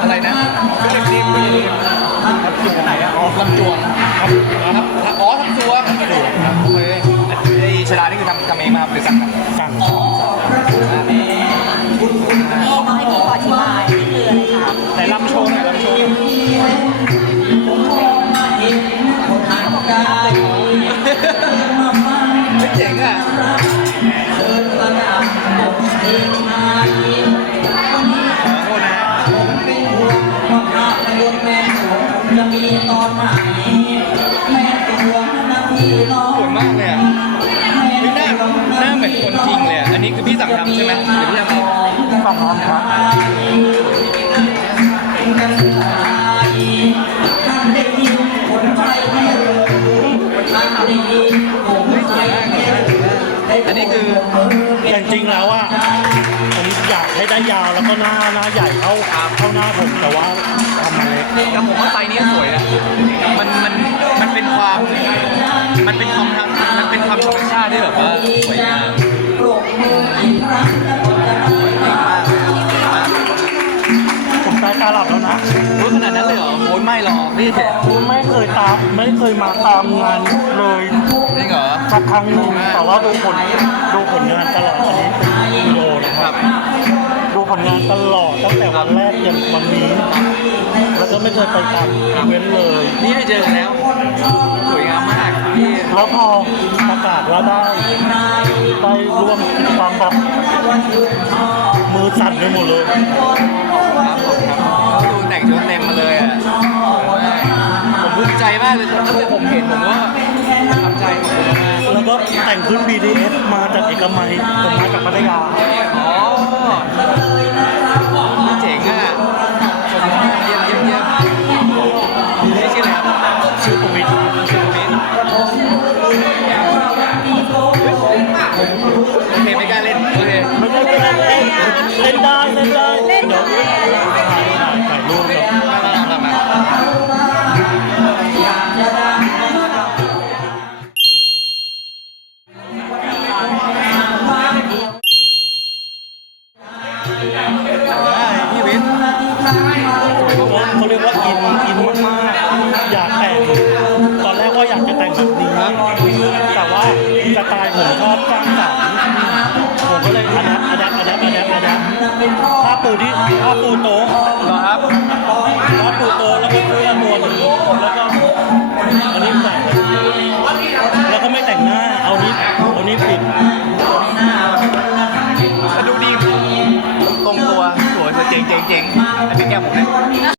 อะไรนะฟิลิปดิมฟิลิปอยู่ไหนอะอ๋อลำจวงครับครับอ๋อทำตัวทำตัวครับโอเคไอ้ชดานี่คือทำทำเองมาหรือสั่งครับสั่งก็ให้พี่ขออธิบายนี่คืออะไระไหนลำโชว์หน่อยลำโชว์ไม่เจ๋งอะ นนี้คือพี่สั่งทำใช่ไหมหรือพี่ทำเองสั่งทำครับกันสายท่านได้ยินคนไทยไม่รู้ท่านได้ยินผมไม่ใช่ไม่รู้อันนี้คือแต่จริงๆแล้วอะผมอยากให้ได้ยาวแล้วก็หน้าหน้าใหญ่เท่าเท่าหน้าผมแต่ว่าทำมาเล็กแต่ผมว่าไซส์นี้สวยนะมันมันมันเป็นความ มันเป็นความทางมันเป็นความธรรมชาติที่แบบว่าสวยายตาหลับแล้วนะรู้ขนาดนั้นเลยเหรอโอ้ยไม่หรอกพี่ผมไม่เคยตามไม่เคยมาตามงานเลยจริงเหรอสักครั้งหนึ่งแต่ว่าดูผลดูผลงานตลอดอันนี้เป็นวิดีโอนะคครัรับบดูผลงานตลอดตั้งแต่วันแรกจนวันนี้ แล้วก็ไม่เคยไปตามอีเวนต์เลย นี่ได้เจอกันแล้วสวยงามมากพี่แล้วพอประกาศว่าได้ได้ร่วมกิจกรรมแบบมือสั่นไปหมดเลย ชุดเต็มมาเลยอะผมภูมิใจมากเลยตั้งแต่ผมเห็นผมก็ประทับใจกับผมมากแล้วก็แต่งขึ้น BTS มาจากเอกมัยผมมาจากพัทยาอ๋อนี่เจ๋งอะเยี่ยมเยี่ยมเยี่ยมนี่ชื่ออะไรครับชื่อปวิทย์ชื่อมิ้นโอเคไม่กล้าเล่นโอเคไม่ได้เล่นเล่นเล่นได้เล่นได้เดี๋ยวถ่ายถ่ายถ่าย รูปมามามามาพี่วิทย์สวยมเขาเรียกว่าอินอินมากๆอยากแต่งตอนแรกว่าอยากจะแต่งแบบนี้แต่ว่าสไตล์ผมชอบสร้างสรรค์ผมก็เลยอัดแอปอัดอัดอัดอปผ้าปูที่ผ้าปูโต๊ะ เจ๋งเจ๋งเจ๋งอันนี้แก้วผมเนี่ย